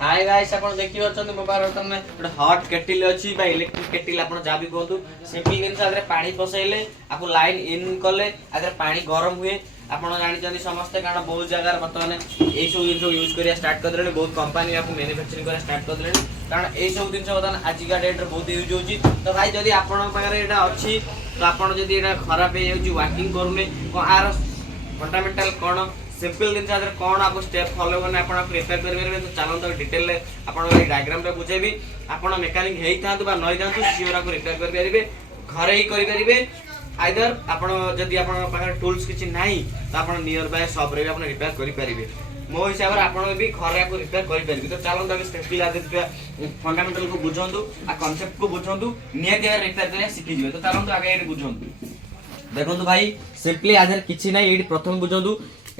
Hi guys आपण देखि बचन मोबाइल तमे गोटे हॉट केटिल अछि बा इलेक्ट्रिक केटिल आपण जा भी कहतु सिंपल जिंस आदरे पानी पसैले आपु लाइन इन कले आदरे पानी गरम हुए आपण जानि जंदी समस्त कारण बहुत जगह बर्तमान ए सब जिंस यूज करिया स्टार्ट कर देले बहुत कंपनी आपु मैन्युफैक्चरिंग करिया स्टार्ट कर देले कारण ए सब जिंस बर्तमान आज का डेट रे बहुत यूज होची तो भाई जदी आपण पारे एटा अछि तो आपण जदी एटा खराब हे जाउची वर्किंग करूने को आर फंडामेंटल कोन सिंपल दिन सादर कोन आपको स्टेप फॉलो करने आपण प्रिपेयर करबे तो चलो तो डिटेल ले आपण डायग्राम रे बुझेबी आपण मेकानिक हेई थांतु बा नई थांतु सियोरा को रिपेयर कर परिबे घरे ही करि परिबे आइदर आपण जदी आपण पाखर टूल्स किछि नाही तो आपण नियर बाय शॉप रे आपण रिपेयर करि परिबे मो हिसाब रे आपण भी घरे को रिपेयर करि परिबे तो चलो तो स्टेप ला दे फंडामेंटल को बुझंतु आ कांसेप्ट को बुझंतु नियर रिपेयर करिया सिखि जिवे तो चलो तो आगे एडी बुझंतु देखंतु भाई सिंपली आधर किछि नाही एडी प्रथम बुझंतु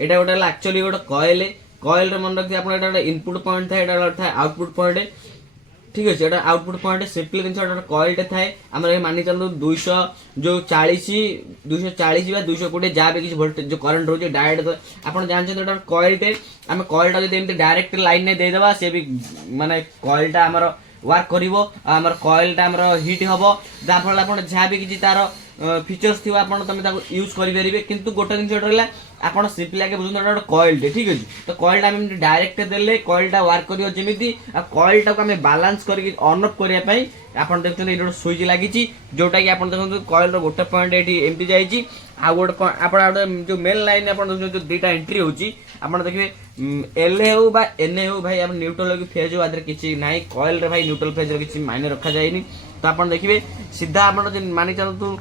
एटा गोटे एक्चुअली गोटे कॉइल रे मन रखि आपण एटा गोटे इनपुट पॉइंट थाए एटा थाए आउटपुट पॉइंट ठीक अछि एटा आउटपुट पॉइंट सिंपली दिन एटा कॉइल टे थाए हमर मानि चलु 200 जो 40 240 बा 220 जा बे किछ वोल्टेज जो करंट रोजे डायरेक्ट आपण जान छ एटा कॉइल टे हम कॉइल टा जदि एमते डायरेक्ट लाइन ने दे देबा से भी माने कॉइल टा हमर वर्क करिवो हमर कॉइल टा हमर हीट हबो जा फल आपण जा बे किछ तार फीचर्स थिवा आपण तमे ताको यूज करि परिबे किंतु गोटे दिन रहला आपण सिंपली आगे बुझन एटा कॉइल टे ठीक अछि तो कॉइल टा हम डायरेक्ट देले कॉइल टा वर्क करियो जेमिति आ कॉइल टा को हम बैलेंस करके ऑन ऑफ करिया पई आपण देखछन एटा स्विच लागि छि जोटा कि आपण देखन कॉइल रो गोटे पॉइंट एठी एमटी जाई छि आ गोटे आपण जो मेन लाइन आपण जो दुटा एंट्री होची आपण देखिबे एल हो बा एन हो भाई आपण न्यूट्रल की फेज हो आदर किछि नाही कॉइल रे भाई न्यूट्रल फेज रे किछि मायने रखा जायनी तो आपण देखिबे सीधा आपण मानि चलतु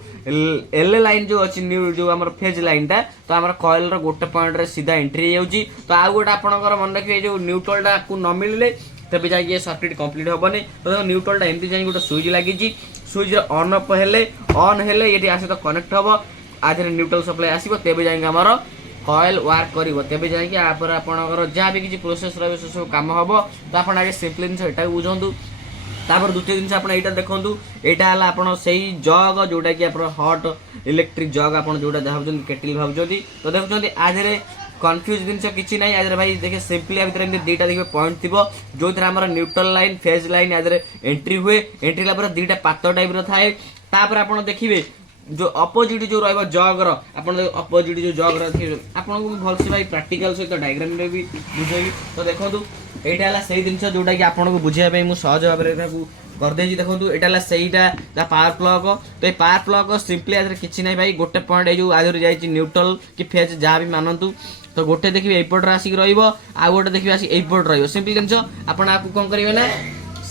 एल लाइन जो अछि जो हमर फेज लाइन टा तो हमर कॉइल रो गोटे पॉइंट रे सीधा एंट्री जाउची तो आ गोटे आपनकर मन रखिबे जो न्यूट्रल टा को न मिलले तबे जाय ये सर्किट कंप्लीट होबनी तो न्यूट्रल टा एमती जाय गोटे स्विच लागि छि स्विच रे ऑन ऑफ हेले ऑन हेले एठी आसे तो कनेक्ट होबो आधरे न्यूट्रल सप्लाई आसीबो तबे जाय हमर कॉइल वर्क करिवो तबे जाय कि आ पर आपनकर जा भी किछि प्रोसेस रहबे सब काम होबो तो आपण आगे सिंपल एटा बुझंतु तापर द्वितीय दिन आपण एटा देखंतु एटा हला आपण सेही जग जोटा कि आपण हॉट इलेक्ट्रिक जग आपण जोटा भाबजन केटल भाबजोदी तो देखुछंती आधरे कंफ्यूज दिन से किछि नाही आधरे भाई देखे सिंपली आ भीतर दीटा देखबे पॉइंट थिबो जोथरा हमर न्यूट्रल लाइन फेज लाइन आधरे एंट्री हुए एंट्री ला पर दीटा पातो टाइप रो थाए तापर आपण देखिबे जो अपोजिट जो रहबो जग रो आपण अपोजिट जो जग रो आपण को भल से भाई प्रैक्टिकल सहित डायग्राम रे भी बुझेबी तो देखंतु एटा हला सही दिन से जोटा कि आपण को बुझिया पे मु सहज भाबरे एटाकू कर देजी देखंतु एटा हला सहीटा ता पावर प्लग तो ए पावर प्लग सिंपली आदर किछि नै भाई गोटे पॉइंट ए जो आदर जाई छि न्यूट्रल कि फेज जा भी मानंतु तो गोटे देखिबे एपोर्ट रासी रहइबो आ गोटे देखिबे आसी एपोर्ट रहइबो सिंपली दिन से आपण आपको कोन करिवे ना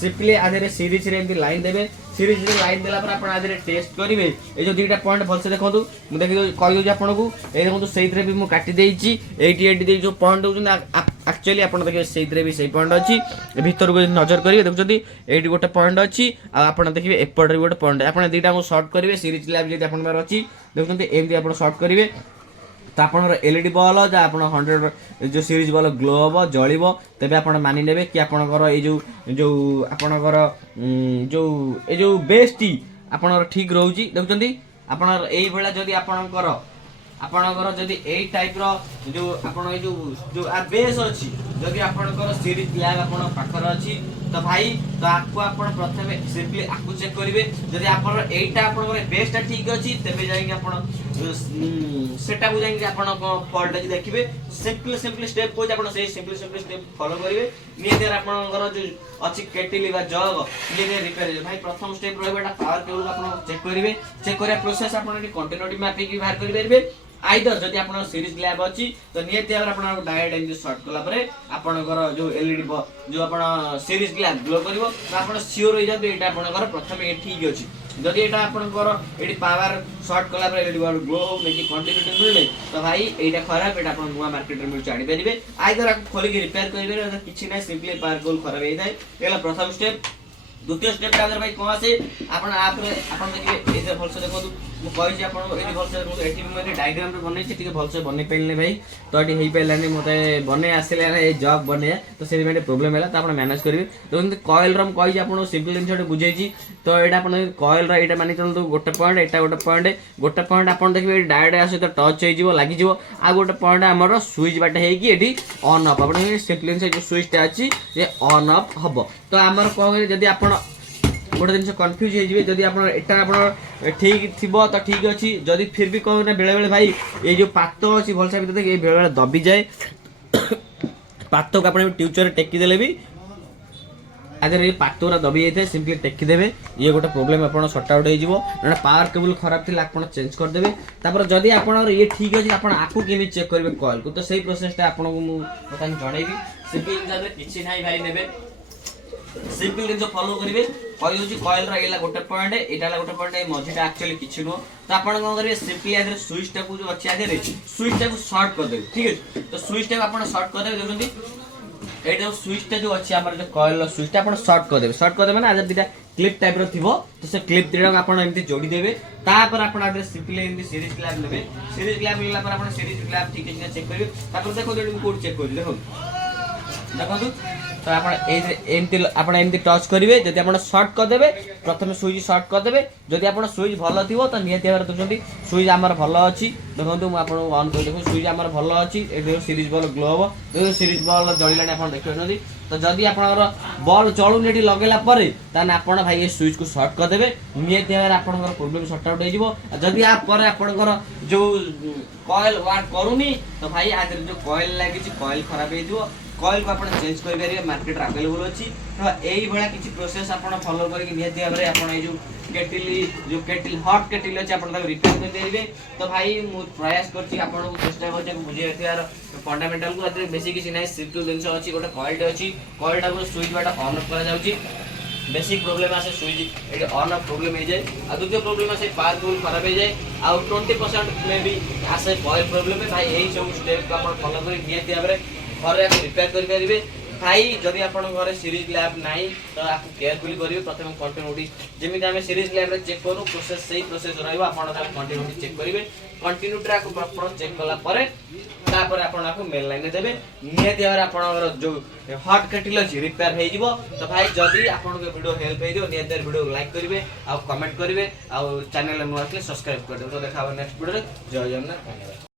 सिंपली आधरे सीरीज रे एमती लाइन देबे सीरीज रे लाइन देला पर आपण आधरे टेस्ट करिवे ए जो दीटा पॉइंट भल से देखंतु मु देखि कहि दउ आपण को ए देखंतु सेइथरे भी मु काटि देई छि 88 दे जो पॉइंट दउछन एक्चुअली आपण देखिबे सेइथरे भी सही पॉइंट अछि भीतर को नजर करिवे देखुछंती एठी गोटे पॉइंट अछि आ आपण देखिबे एपट रे गोटे पॉइंट आपण दीटा को शॉर्ट करिवे सीरीज लैब जे आपण मार अछि देखुछंती एमती आपण शॉर्ट करिवे तो आपन एलईडी बल्ब जा आपन 100 जो सीरीज बल्ब ग्लो हो जळिबो तबे आपन मानि लेबे कि आपनकर ए जो आपनकर जो बेस्टी आपनकर ठीक रहउची देखुचंती आपन एई भला जदी आपनकर जदी एई टाइप रो जो आपन ए जो आ बेस अछि जदी आपनकर सीरीज लैब आपन पाखर अछि तो भाई तो आपको आपन प्रथमे सिंपली आकु चेक करिवे जदी आपन एईटा आपनकर बेसटा ठीक अछि तबे जाय कि आपन सेटा को जाय कि आपन फॉल्ट अछि देखिबे सिंपल स्टेप को आपन से सिंपल स्टेप फॉलो करिवे नियतर आपनकर जो अछि केटिल बा जग नियतर रिपेयर भाई प्रथम स्टेप रहबेटा पावर केबल आपन चेक करिवे चेक करिया प्रोसेस आपन कंटिन्यूटी मैपिंग भी बाहर करि परिबे आइदर जदी आपन सीरीज लैब अछि तो नियति अगर आपन डायरेक्ट एंड शॉर्ट कला परे आपनकर जो एलईडी जो आपन सीरीज लैब ग्लो करिवो तो आपन सियोर होई जाते एटा आपनकर प्रथम ए ठीक अछि जदी एटा आपनकर एडी पावर शॉर्ट कला परे एलईडी ग्लो हो नै कि कंटिन्यूटी मिलले तो भाई एटा खराब एटा आपन नुवा मार्केट रे मिल चाडी परिबे आइदर आप खोली के रिपेयर करिवे किछि नै सिंपली पावर गोल खराब हे जाय एला प्रथम स्टेप द्वितीय स्टेप अगर भाई कोन से आपन आप रे आपन देखिबे एसे भल से देखो ମୁଁ କହିଛି ଆପଣଙ୍କୁ ଏଠି ଭଲସେ ଏଠି ମୁଁ ଏଠି ଡାଇଗ୍ରାମରେ ବନେଇଛି ଟିକେ ଭଲସେ ବନେଇ ପାରିଲିନି ଭାଇ ତ ଏଠି ହେଇପାରିଲାନି ମୋତେ ବନେଇ ଆସିଲା ଏ ଜବ୍ ବନେଇବା ତ ସେଥିପାଇଁ ଟିକେ ପ୍ରୋବ୍ଲେମ୍ ହେଲା ତ ଆପଣ ମ୍ୟାନେଜ୍ କରିବେ ଯେମିତି କଏଲ୍ର ମୁଁ କହିଛି ଆପଣଙ୍କୁ ସିମ୍ପଲ୍ ଜିନିଷ ଗୋଟେ ବୁଝେଇଛି ତ ଏଇଟା ଆପଣ କଏଲ୍ର ଏଇଟା ମାନି ଚଳନ୍ତୁ ଗୋଟେ ପଏଣ୍ଟ ଏଇଟା ଗୋଟେ ପଏଣ୍ଟ ଆପଣ ଦେଖିବେ ଏଠି ଡାଇରେକ୍ଟ ସହିତ ଟଚ୍ ହେଇଯିବ ଲାଗିଯିବ ଆଉ ଗୋଟେ ପଏଣ୍ଟ ଆମର ସୁଇଚ୍ ବାଟେ ହେଇକି ଏଠି ଅନ୍ ଅଫ୍ ଆପଣ ସିମ୍ପଲ୍ ଜିନିଷ ଯେଉଁ ସୁଇଚ୍ଟା ଅଛି ଯେ ଅନ୍ ଅଫ୍ ହେବ ତ ଆମର କ'ଣ ହୁଏ ଯଦି ଆପଣ ଗୋଟେ ଜିନିଷ କନଫ୍ୟୁଜ୍ ହେଇଯିବେ ଯଦି ଆପଣ ଏଟା ଆପଣ ଠିକ୍ ଥିବ ତ ଠିକ୍ ଅଛି ଯଦି ଫିର୍ ବି କହିବେ ନା ବେଳେବେଳେ ଭାଇ ଏଇ ଯେଉଁ ପାତ ଅଛି ଭଲସା ଭିତରେ ଏ ବେଳେବେଳେ ଦବିଯାଏ ପାତକୁ ଆପଣ ଟ୍ୟୁଚର୍ରେ ଟେକିଦେଲେ ବି ଆଗରେ ଏ ପାତଗୁରା ଦବି ଯାଇଥାଏ ସିମ୍ପଲି ଟେକିଦେବେ ଇଏ ଗୋଟେ ପ୍ରୋବ୍ଲେମ୍ ଆପଣ ସର୍ଟ ଆଉଟ୍ ହେଇଯିବ ନହେଲେ ପାୱାର କେବୁଲ୍ ଖରାପ ଥିଲେ ଆପଣ ଚେଞ୍ଜ କରିଦେବେ ତାପରେ ଯଦି ଆପଣଙ୍କର ଇଏ ଠିକ୍ ଅଛି ଆପଣ ଆକୁ କେମିତି ଚେକ୍ କରିବେ କଏଲ୍କୁ ତ ସେଇ ପ୍ରୋସେସଟା ଆପଣଙ୍କୁ ମୁଁ ବର୍ତ୍ତମାନ ଜଣେଇବି ସିମ୍ପଲି ଜିନିଷ କିଛି ନାହିଁ ଭାଇ ନେବେ ସିମ୍ପଲ ଜିନିଷ ଫଲୋ କରିବେ କହିଦେଉଛି କଏଲ୍ର ଏଇଲା ଗୋଟେ ପଏଣ୍ଟ ଏଇଟା ହେଲା ଗୋଟେ ପଏଣ୍ଟ ଏ ମଝିଟା ଆକ୍ଚୁଆଲି କିଛି ନୁହଁ ତ ଆପଣ କ'ଣ କରିବେ ସିମ୍ପଲି ଆଗରେ ସୁଇଚ୍ଟାକୁ ଯେଉଁ ଅଛି ଆଗରେ ସୁଇଚ୍ଟାକୁ ସର୍ଟ କରିଦେବେ ଠିକ୍ ଅଛି ତ ସୁଇଚ୍ଟାକୁ ଆପଣ ସର୍ଟ କରିଦେବେ ଦେଖୁଛନ୍ତି ଏଇଟା ଯେଉଁ ସୁଇଚ୍ଟା ଯେଉଁ ଅଛି ଆମର ଯେଉଁ କଏଲ୍ର ସୁଇଚ୍ଟା ଆପଣ ସର୍ଟ କରିଦେବେ ମାନେ ଆଗରେ ଦୁଇଟା କ୍ଲିପ୍ ଟାଇପ୍ର ଥିବ ତ ସେ କ୍ଲିପ୍ ଦୁଇଟାକୁ ଆପଣ ଏମିତି ଯୋଡ଼ିଦେବେ ତାପରେ ଆପଣ ଆଗରେ ସିମ୍ପଲି ଏମିତି ସିରିଜ୍ କ୍ଲାପ୍ ନେବେ ସିରିଜ୍ କ୍ଲାପ୍ ନେଲା ପରେ ଆପଣ ସିରିଜ୍ କ୍ଲାପ୍ ଠିକ୍ ଅଛି ଚେକ୍ କରିବେ ତାପରେ ଦେଖନ୍ତୁ ଏଠି ମୁଁ କେଉଁଠି ଚେକ୍ କରୁଛି ଦେଖନ୍ତୁ तो आप एमती टच करेंगे जब आप सर्ट करदे प्रथम सुइच सर्ट करदे जदि आप सुइच भल थी तो निहती भाव देखते सुइच आम भल अच्छी देखो मुझे ऑन कर देखो सुइच आम भल अच्छी सीरीज बॉल ग्लो हम देखो सीरीज बॉल जलिला आप देखते तो जदि आप बॉल चलुनी ये लगेला आप भाई ये सुइच को सर्ट करदे निहती भाव आप प्रोब्लेम सर्ट आउट होदी आपंकर जो कॉइल वर्क करूनी तो भाई आज जो कॉइल लगी कॉइल खराब हो कॉइल को आप चेंज करेंगे मार्केट अवेलेबल अच्छी तो यही किसी प्रोसेस आप फॉलो करके निहती भाव में जो केटिल हॉट केटिल अच्छे आप रिपेयर करेंगे तो भाई मुझे प्रयास कर चेष्टा कर बुझे फंडामेंटाल को बेसी किसी ना सिंपल जिन अच्छी गोटे कॉइल अच्छी कॉइलटा को स्विच बाट ऑन ऑफ करा बेसिक प्रॉब्लम आसे स्विच ये ऑन ऑफ प्रॉब्लम हो जाए आ द्वितीय प्रॉब्लम आसे पावर केबल खराब हो जाए आ 20% में भी आसे कॉइल प्रॉब्लम है भाई यही सब स्टेप को आप फॉलो कर निहती भाव में घरे आप रिपेयर करेंगे भाई जदि आप घर सीरीज लैब ना तो आपको केयरफुली करेंगे प्रथम कंटिन्यूटी जमी आम सीरीज लैब चेक करूँ प्रोसेस से प्रोसेस कंटिन्यूटी चेक करेंगे कंटिन्यूटी आप चेक कलापर आपको मेन लाइन देवे निहती भाव आप जो हॉट केटिल अच्छी रिपेयर हो तो भाई जदि आपको वीडियो हेल्प हो निहती वीडियो लाइक करेंगे आउ कमेंट करेंगे आउ चैनल नुआ सब्सक्राइब कर तो देखा नेक्स्ट वीडियो जय जगन्नाथ धन्यवाद।